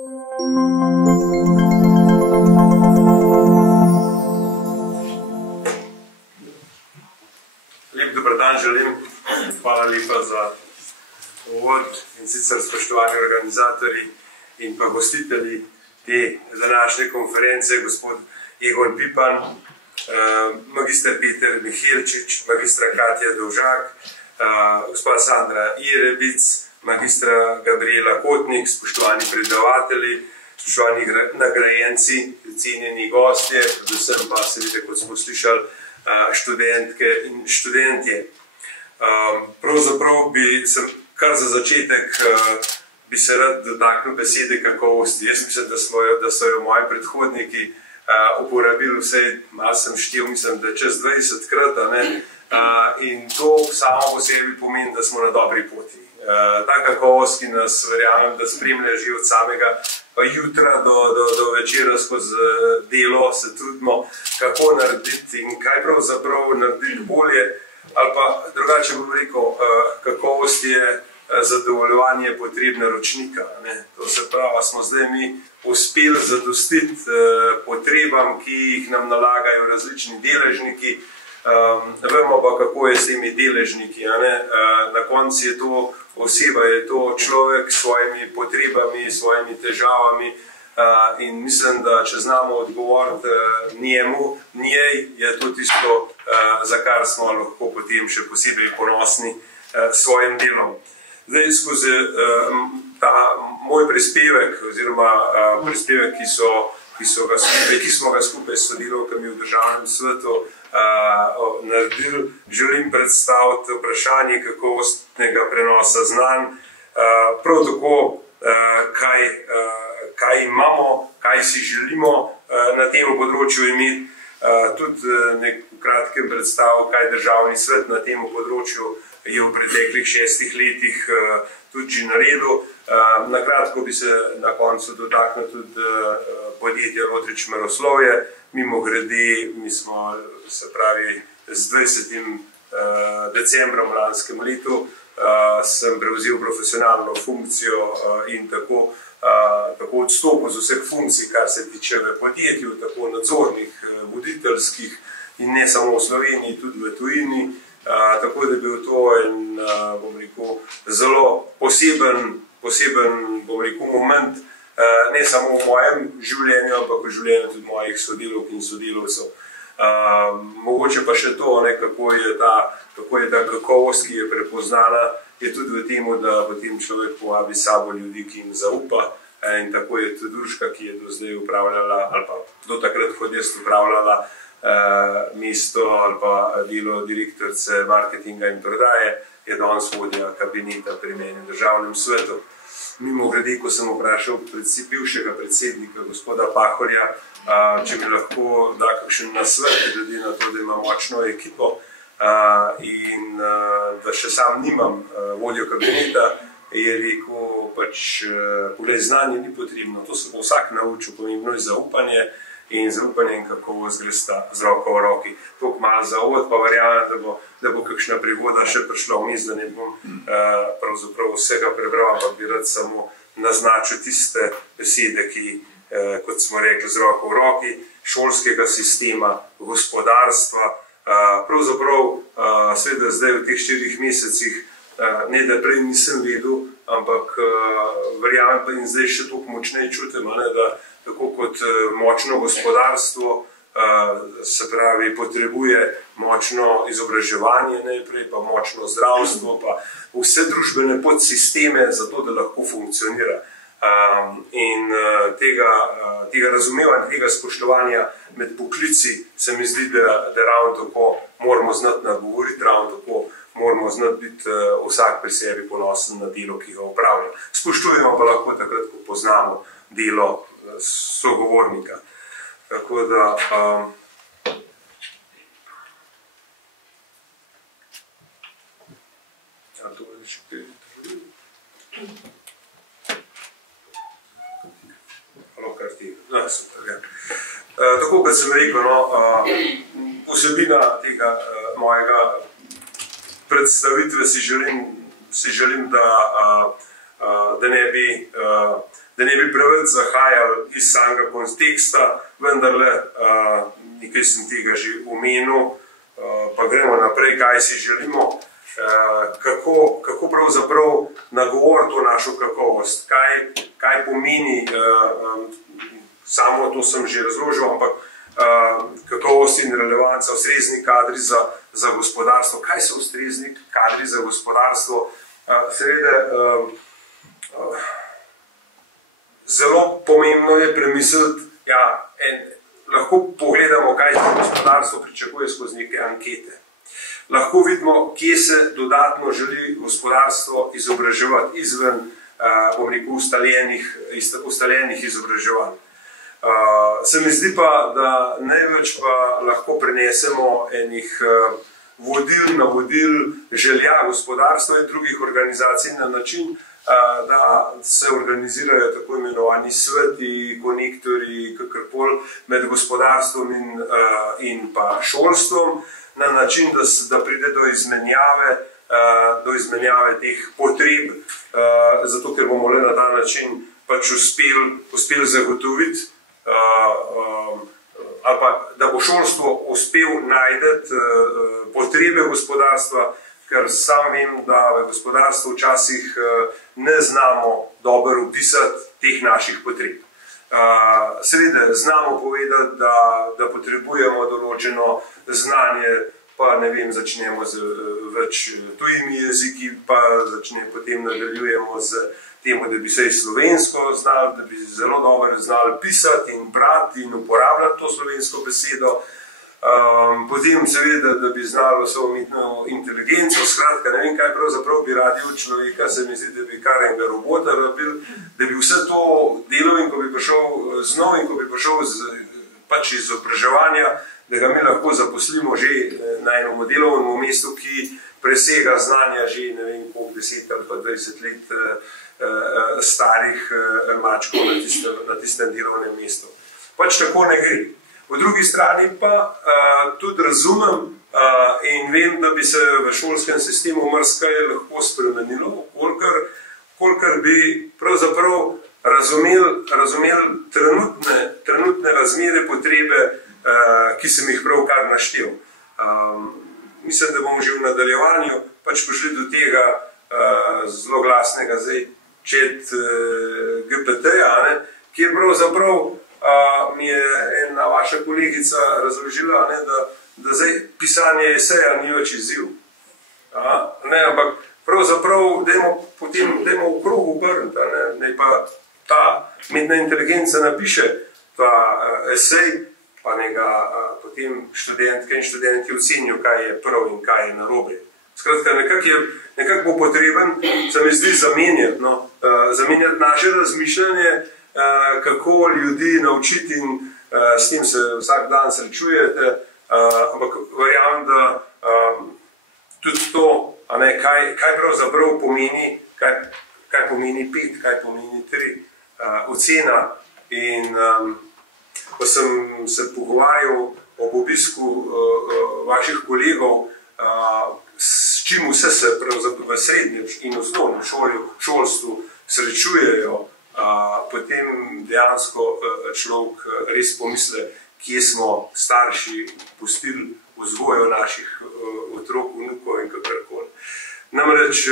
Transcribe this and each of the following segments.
Lep dober dan želim. Hvala lepa za uvod in sicer spoštovani organizatorji in pa gostitelji te današnje konference, gospod Egon Pipan, magister Peter Mihelčič, magistra Katja Dovžak, gospod Sandra Irebic, magistra Gabriela Kotnik, spoštovani predavatelji, spoštovani nagrajenci, cenjeni gostje, predvsem pa seveda, kot smo slišali, študentke in študentje. Pravzaprav bi se kar za začetek bi se rad dotaknil besede kakovosti. Jaz mislim, da so jo moji predhodniki uporabili vsej, malo sem štel, mislim, da čez 20-krat, in to samo po sebi pomeni, da smo na dobri poti. Ta kakovost, ki nas verjamem, da spremlja že od samega jutra do večera skozi delo, se trudimo, kako narediti in kaj pravzaprav narediti bolje, ali pa drugače bom rekel, kakovost je zadovoljevanje potreb naročnika. To se pravi, smo zdaj mi uspeli zadostiti potrebam, ki jih nam nalagajo različni deležniki. Vemo pa, kako je s temi deležniki. Na koncu je to oseba, je to človek s svojimi potrebami, s svojimi težavami in mislim, da če znamo odgovoriti njej, je to tisto, za kar smo lahko potem še posebej ponosni s svojim delom. Zdaj, skozi ta moj prispevek oziroma prispevek, ki smo ga skupaj s sodelavkami v Državnem svetu naredili, želim predstaviti vprašanje kakovostnega prenosa znanj, prav tako, kaj imamo, kaj si želimo na tem področju imeti, tudi v kratkem predstavil, kaj Državni svet na tem področju je v preteklih 6 letih tudi že naredil. Na kratko bi se na koncu dotaknil tudi podjetja Rotrič Meroslovje. Mimo grede, mi smo, se pravi, z 20. decembrom lanskem letu sem prevzel profesionalno funkcijo in tako odstopil z vseh funkcij, kar se tiče v podjetju, tako nadzornih, voditeljskih in ne samo v Sloveniji, tudi v tujini. Tako da je bil to en, bom rekel, zelo poseben, bom rekel, moment, ne samo v mojem življenju, ampak v življenju tudi mojih sodelavk in sodelavcev. Mogoče pa še to, kako je ta kakovost, ki je prepoznana, je tudi v tem, da potem človek povabi sabo ljudi, ki jim zaupa. In tako je tudi Urška, ki je do zdaj upravljala, ali pa do takrat, ko je upravljala mesto ali pa delo direktorice marketinga in prodaje, je danes vodja kabineta pri meni v Državnem svetu. Mimo grede, ko sem vprašal bivšega predsednika, gospoda Pahorja, če bi lahko da kakšen nasvet, glede na to, da ima močno ekipo in da še sam nimam vodjo kabineta, je rekel, poglej, znanje ni potrebno, to se bo vsak naučil, pomembno je zaupanje in zaupanje in kakovost gresta z roko v roki. Toliko malo za uvod, pa verjamem, da bo kakšna prigoda še prišla vmes, da ne bom pravzaprav vsega prebral, ampak bi rad samo naznačil tiste besede, ki, kot smo rekli, z roko v roki, šolskega sistema, gospodarstva, pravzaprav seveda zdaj v teh 4 mesecih, ne da prej nisem vedel, ampak verjamem pa in zdaj še toliko močneje čutim, da tako kot močno gospodarstvo, se pravi, potrebuje močno izobraževanje najprej, pa močno zdravstvo, pa vse družbene podsisteme za to, da lahko funkcionira. In tega razumevanja, tega spoštovanja med poklici se mi zdi, da ravno tako moramo znati nagovoriti, ravno tako moramo znati biti vsak pri sebi ponosen na delo, ki ga opravlja. Spoštujemo pa lahko takrat, ko poznamo delo sogovornika. Tako da tako kot sem rekel, vsebina tega mojega predstavitve si želim, da da ne bi preveč zahajali iz samega konteksta, vendarle nekaj sem tega že omenil, pa gremo naprej, kaj si želimo, kako pravzaprav nagovoriti to našo kakovost, kaj pomeni, samo to sem že razložil, ampak kakovost in relevanca, ustrezni kadri za gospodarstvo. Kaj so ustrezni kadri za gospodarstvo? Seveda, zelo pomembno je premisliti, lahko pogledamo, kaj se gospodarstvo pričakuje skozi neke ankete. Lahko vidimo, kje se dodatno želi gospodarstvo izobraževati izven, bom rekel, ustaljenih izobraževanj. Se mi zdi pa, da največ pa lahko prenesemo enih navodil, želja gospodarstva in drugih organizacij na način, da se organizirajo tako imenovani sveti, konektori, kakorkoli med gospodarstvom in pa šolstvom, na način, da pride do izmenjave teh potreb, zato ker bomo le na ta način pač uspeli zagotoviti, ali pa da bo šolstvo uspel najti potrebe gospodarstva, ker sam vem, da v gospodarstvu včasih ne znamo dobro opisati teh naših potreb. Seveda znamo povedati, da potrebujemo določeno znanje, pa ne vem, začnemo z več tujimi jeziki, pa potem nadaljujemo z temu, da bi se slovensko znali, da bi zelo dobro znali pisati in brati in uporabljati to slovensko besedo. Potem seveda, da bi znali vso umetno inteligenco, skratka, ne vem, kaj pravzaprav bi radi od človeka, se mi zdi, da bi kar enega robota rabili, da bi vse to delal in ko bi prišel znov in ko bi prišel pač iz izobraževanja, da ga mi lahko zaposlimo že na enem delovnem mestu, ki presega znanja že ne vem koliko 10 ali pa 20 let starih mačkov na tistem delovnem mestu. Pač tako ne gre. Po drugi strani pa tudi razumem in vem, da bi se v šolskem sistemu marsikaj lahko spremenilo, kolikor bi pravzaprav razumeli trenutne razmere, potrebe, ki sem jih pravkar naštel. Mislim, da bomo že v nadaljevanju pač prišli do tega zloglasnega chat GPT-ja, kjer pravzaprav mi je ena vaša kolegica razložila, da zdaj pisanje eseja ni več izziv. Ampak pravzaprav dajmo v krogu obrniti, naj pa ta umetna inteligenca napiše ta esej, pa potem študentke in študenti ocenijo, kaj je prav in kaj je narobe. Skratka, nekako bo potreben, se mi zdi, zamenjati naše razmišljanje, kako ljudi naučiti in s tem se vsak dan srečujete, ampak verjamem, da tudi to, kaj pravzaprav pomeni, kaj pomeni 5, kaj pomeni 3, ocena. In ko sem se pogovarjal ob obisku vaših kolegov, s čim vse se v srednjem in osnovnem šolstvu srečujejo, potem dejansko človek res pomisle, kje smo starši pustili vzgojo naših otrok, vnukov in kakorkoli. Namreč,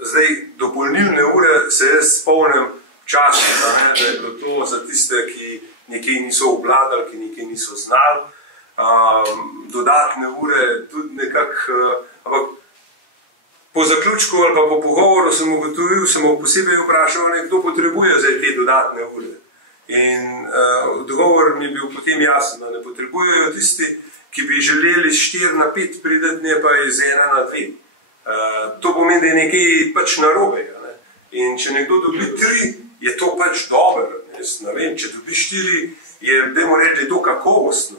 zdaj dopolnilne ure se jaz spomnim včasih, da je bilo to za tiste, ki nekaj niso obvladali, ki nekaj niso znali. Dodatne ure tudi nekako, ampak po zaključku ali pa po pogovoru sem ugotovil, sem posebej vprašal, kdo potrebuje zdaj te dodatne ure. In odgovor mi je bil potem jasen, da ne potrebujejo tisti, ki bi želeli z 4 na 5 prideti, ne pa iz 1 na 2. To pomeni, da je nekaj pač narobe. In če nekdo dobi 3, je to pač dobro. Jaz ne vem, če dobi 4, dajmo reči, da je to kakovostno.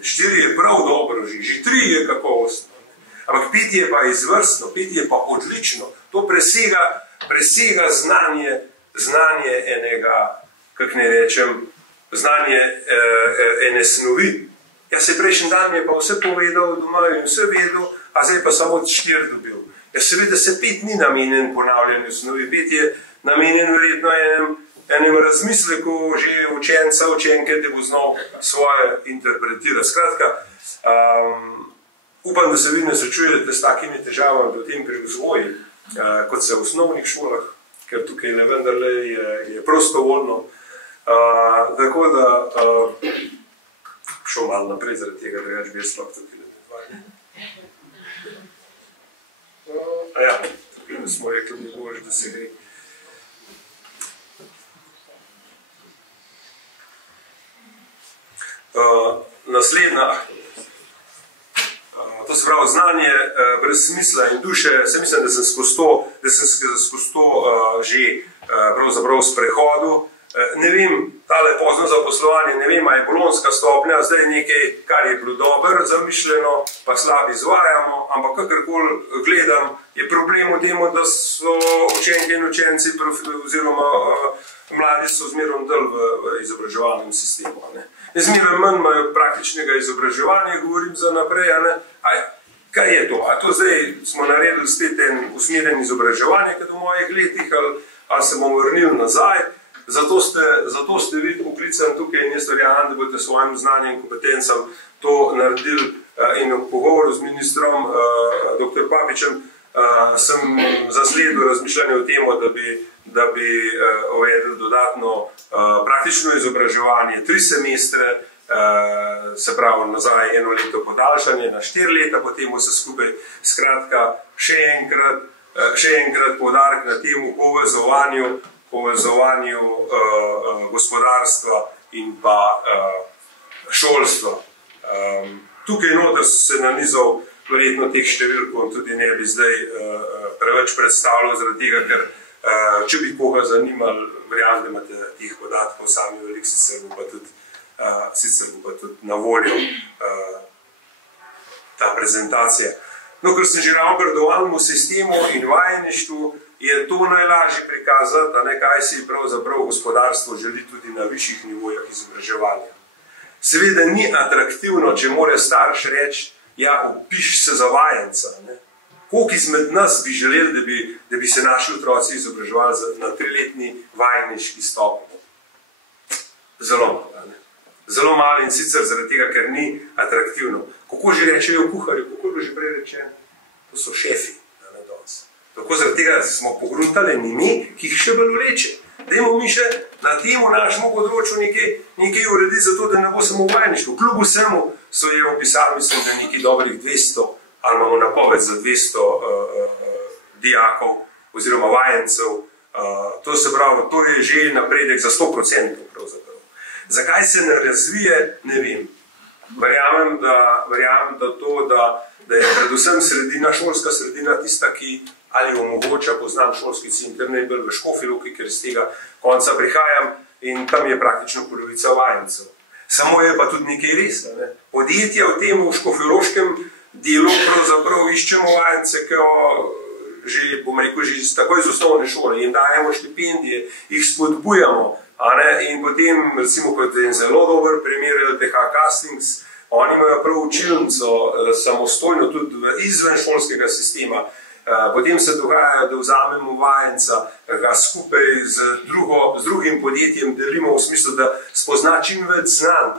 4 je prav dobro, že 3 je kakovostno. Ampak 5 je pa izvrstno, 5 je pa odlično. To presega znanje enega, kako ne rečem, znanje ene snovi. Ja, se prejšnji dan je pa vse povedal doma in vse vedel, a zdaj pa samo 4 dobil. Ja, seveda se 5 ni namenjen ponavljanju snovi, 5 je namenjen verjetno enem razmisleku že učenca, učenke, da bo znal svoje interpretirati. Skratka, upam, da se vi ne srečujete s takimi težavami potem pri vzgoji, kot se v osnovnih šolah, ker tukaj vendarle je prostovoljno. Tako da šel malo naprej zaradi tega, da več bi jaz lahko tukaj ne. Ja, tukaj smo rekli, da boš, da se gre. Naslednja, to se pravi znanje brez smisla in duše. Se mislim, da sem skozi to že pravzaprav sprehodil. Ne vem, tale pozno zaposlovanje, ne vem, ali je bolonska stopnja zdaj nekaj, kar je bilo dobro zamišljeno, pa slabo izvajamo, ampak kakorkoli gledam, je problem v tem, da so učenke in učenci oziroma mladi so zmeraj del v izobraževalnem sistemu. Zmeraj manj imajo praktičnega izobraževanja, govorim za naprej. Kaj je to? A to zdaj smo naredili spet en usmerjen izobraževanje, kot v mojih letih, ali se bomo vrnili nazaj? Zato ste vi poklicani tukaj in jaz verjamem, da boste svojim znanjem in kompetencam to naredili. In v pogovoru z ministrom dr. Papičem sem zasledil razmišljanje o tem, da bi uvedli dodatno praktično izobraževanje 3 semestre, se pravi nazaj 1 leto podaljšanje na 4 leta, potem vse skupaj. Skratka, še enkrat poudarek na tem povezovanju gospodarstva in pa šolstva. Tukaj noter se nanizal verjetno teh številkov, tudi ne bi zdaj preveč predstavljal, zaradi tega, ker če bi koga zanimali, verjamem, da imate teh podatkov sami veliko, sicer bo pa tudi na voljo ta prezentacija. No, ker sem že ravno pri dualnem sistemu in vajeništvu, je to najlažje prikazati, kaj si pravzaprav gospodarstvo želi tudi na višjih nivojah izobraževanja. Seveda ni atraktivno, če mora starš reči, ja, upiš se za vajenca. Koliko izmed nas bi želeli, da bi se naši otroci izobraževali na 3-letni vajeniški stopnji? Zelo malo. Zelo malo in sicer zaradi tega, ker ni atraktivno. Kako že rečejo kuharju, kako že prej rečeno? To so šefi. Tako zaradi tega smo pogruntali mi, ki jih še bolj vleče. Dajmo mi še na temu našemu področju nekaj urediti za to, da ne bo samo vajeništvo. Kljub vsemu so je opisali, mislim, da nekaj dobrih 200, ali imamo napoved za 200 dijakov oziroma vajencev. To se pravi, to je že napredek za 100% pravzaprav. Zakaj se ne razvije, ne vem. Verjamem, da je predvsem šolska sredina tista, ki ali omogoča, poznam šolski center najbolj v Škofji Loki, ker iz tega konca prihajam in tam je praktično polovica vajencev. Samo je pa tudi nekaj res. Podjetja v tem škofjeloškem delu pravzaprav iščemo vajence, ki že takoj iz osnovne šole jim dajemo štipendije, jih spodbujamo. In potem, recimo, kot je zelo dober primer LTH Castings, oni imajo prav učilnico samostojno tudi izven šolskega sistema. Potem se dogaja, da vzamemo vajenca, ga skupaj z drugim podjetjem delimo v smislu, da spozna čim več znanj.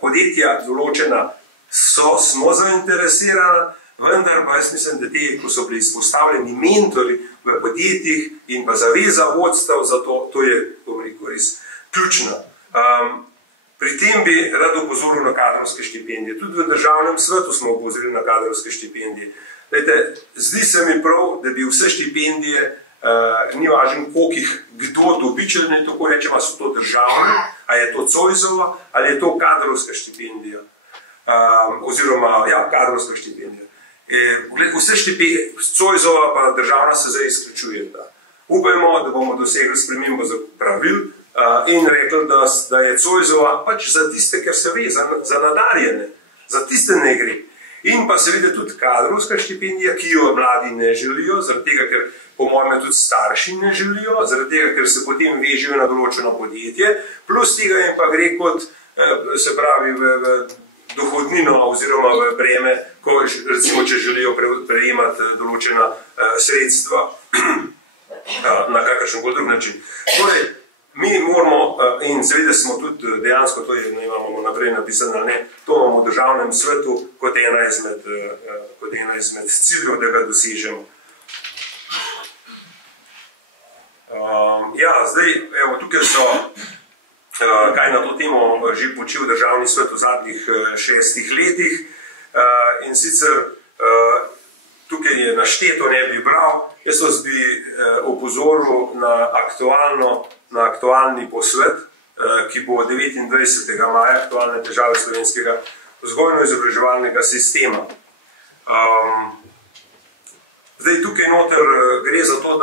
Podjetja določena smo zainteresirana, vendar pa jaz mislim, da ko so bili izpostavljeni mentori v podjetjih in pa zaveza vodstev za to je, bom rekel, res ključna. Pri tem bi rad opozoril na kadrovske štipendije. Tudi v državnem svetu smo opozorili na kadrovske štipendije. Zdi se mi prav, da bi vse štipendije, ni važno koliko kdo dobi, če ne tako rečem, ali so to državne, ali je to Zoisova, ali je to kadrovska štipendija. Oziroma, ja, kadrovska štipendija. Vse štipendije, Zoisova pa državna se zdaj izključuje. Upajmo, da bomo dosegli spremembo pravil in rekli, da je Zoisova pač za tiste, ker se ve, za nadarjene, za tiste ne gre. In pa seveda tudi kadrovska štipendija, ki jo mladi ne želijo, zaradi tega, ker po mojem tudi starši ne želijo, zaradi tega, ker se potem vežejo na določeno podjetje, plus tega jim pa gre kot, se pravi, v dohodnino oziroma v breme, ko recimo, če želijo prejemati določena sredstva. na kakršen koli drug način. Torej, mi moramo, in seveda smo tudi dejansko, to ne imamo naprej napisano, ne, to imamo v državnem svetu kot ena izmed ciljev, da ga dosežemo. Ja, zdaj, evo, tukaj so, kaj na to temo že počel državni svet v zadnjih 6 letih, in sicer tukaj je našteto, ne bi bral, jaz vas bi opozoril na aktualni posvet, ki bo 29. maja, aktualne težave slovenskega vzgojno-izobraževalnega sistema. Zdaj, tukaj noter gre za to,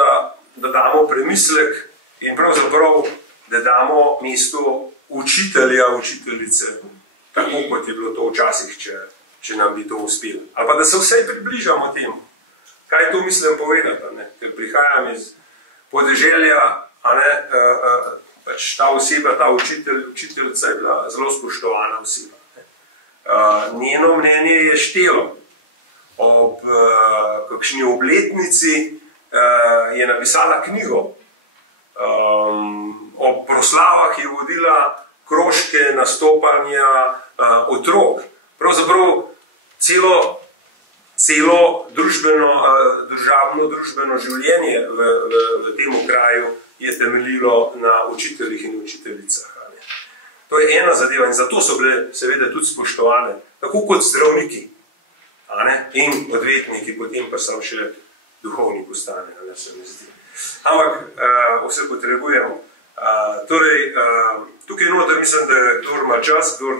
da damo premislek in pravzaprav, da damo mesto učitelja, učiteljice, tako kot je bilo to včasih, če nam bi to uspelo. Ali pa da se vsej približamo temu. Kaj to mislim povedati? Ker prihajam iz podeželja, pač ta oseba, ta učiteljica je bila zelo spoštovana oseba. Njeno mnenje je štelo. Ob kakšni obletnici je napisala knjigo. Ob proslavah je vodila krožke nastopanja otrok. Pravzaprav celo družbeno življenje v tem kraju je temeljilo na učiteljih in učiteljicah. To je ena zadeva in zato so bile seveda tudi spoštovane, tako kot zdravniki in odvetniki, potem pa sam še duhovni postane, se mi zdi. Ampak vse potrebujemo. Torej, tukaj noter mislim, da kdor ima čas, kdor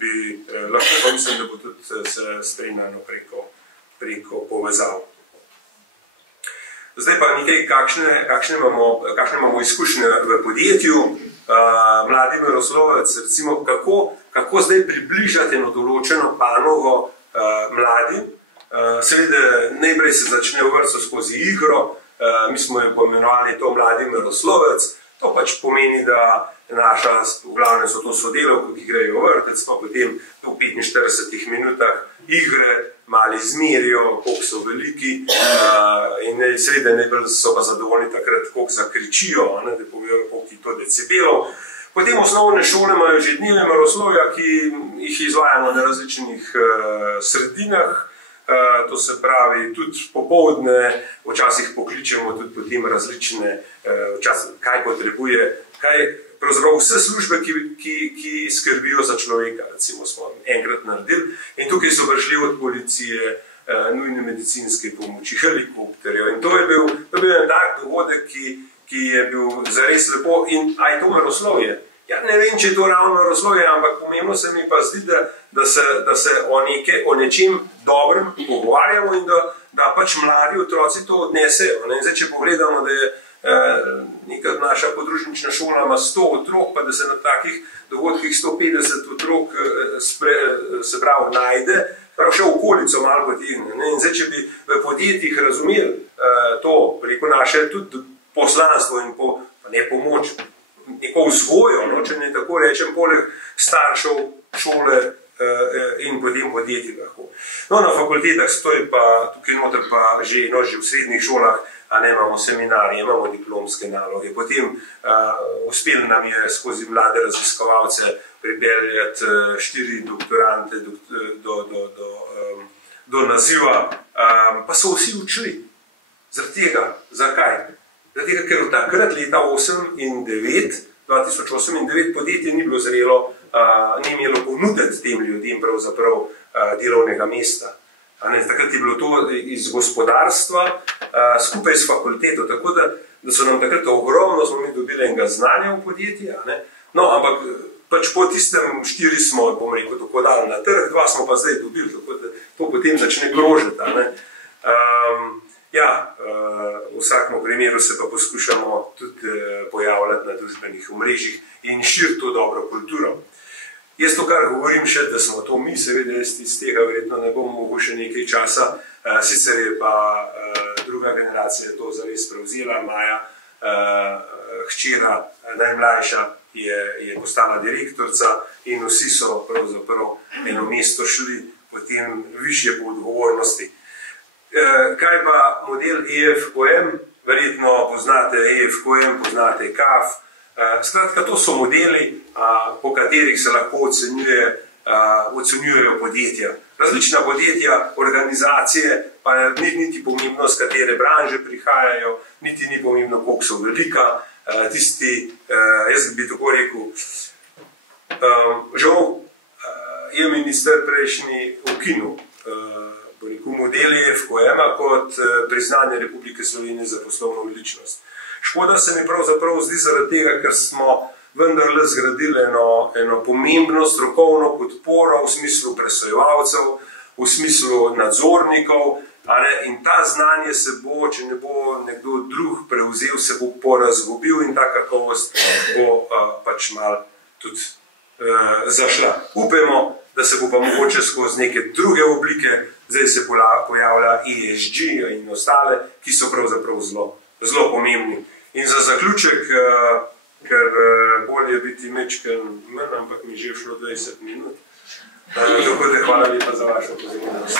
bi lahko, pa mislim, da bo tudi se spremljano preko povezav. Zdaj pa nekaj, kakšne imamo izkušnje v podjetju. Mladi meroslovec, recimo, kako zdaj približati eno določeno panogo mladim. Seveda, najprej se začne v vrsto skozi igro, mi smo jo pomenovali to mladi meroslovec, to pač pomeni, da v glavnem so to sodelavke, ki grejo v vrtec, pa potem v 45 minutah igre malo izmerijo, koliko so veliki, in seveda najbolj so pa zadovoljni takrat, koliko zakričijo, da povejo, koliko je to decibelov. Potem osnovne šole imajo že dneve meroslovja, ki jih izvajamo na različnih sredinah. To se pravi, tudi popoldne, včasih pokličemo tudi potem različne, kaj potrebuje, pravzaprav vse službe, ki skrbijo za človeka, recimo smo enkrat naredili. In tukaj so prišli od policije, nujne medicinske pomoči, helikopterjev. In to je bil en tak dogodek, ki je bil zares lepo. In a je to meroslovje? Ja, ne vem, če je to ravno meroslovje, ampak pomembno se mi pa zdi, da se o nečem dobrem pogovarjamo in da pač mladi otroci to odnesejo. Zdaj, če pogledamo, da je neka naša podružnična šola ima 100 otrok, pa da se na takih dogodkih 150 otrok se pravi najde, prav še okolico malo potigne. In zdaj, če bi v podjetjih razumeli to preko naše tudi poslanstvo in ne pomoč, neko vzgojo, če ne tako rečem, poleg staršev, šole in potem podjetij lahko. Na fakultetah stoji pa tukaj noter pa že v srednjih šolah, imamo seminarije, imamo diplomske naloge. Potem uspelo nam je skozi mlade raziskovalce pripeljati 4 doktorante do naziva, pa so vsi učili. Zaradi tega. Zakaj? Zaradi tega, ker v takrat leta 2008 in 2009 podjetje ni bilo zrelo, ni imelo ponuditi tem ljudem pravzaprav delovnega mesta. Takrat je bilo to iz gospodarstva skupaj s fakulteto, tako da so nam takrat ogromno smo mi dobili enega znanja v podjetji, ampak pač po tistem 4 smo, bom rekel, tako dali na trg, 2 smo pa zdaj dobili, tako da to potem začne krožiti. V vsakem primeru se pa poskušamo tudi pojavljati na družbenih omrežjih in širiti to dobro kulturo. Jaz to, kar govorim še, da smo to mi, seveda jaz iz tega verjetno ne bom mogel še nekaj časa, sicer je pa druga generacija to zares prevzela, Maja, hčera, najmlajša, je postala direktorica in vsi so pravzaprav eno mesto šli potem višje po odgovornosti. Kaj pa model EFOM? verjetno poznate EFQM, poznate CAF. Skratka, to so modeli, po katerih se lahko ocenjujejo podjetja. Različna podjetja, organizacije, pa niti pomembno, z katere branže prihajajo, niti ni pomembno, koliko so velika. Jaz bi tako rekel, žal je minister prejšnji ukinil modeli EFQM-a kot priznanje Republike Slovenije za poslovno odličnost. Škoda se mi pravzaprav zdi zaradi tega, ker smo vendarle zgradili eno pomembno strokovno podporo v smislu presojevalcev, v smislu nadzornikov, in ta znanje se bo, če ne bo nekdo drug prevzel, se bo porazgubil in ta kakovost bo pač malo tudi zašla. Upajmo, da se bo pa mogoče skozi neke druge oblike, zdaj se pojavlja ESG in ostale, ki so pravzaprav zelo pomembni. In za zaključek, ker bolje biti mečken manj, ampak mi že šlo 20 minut, tako da hvala lepa za vašo pozornost.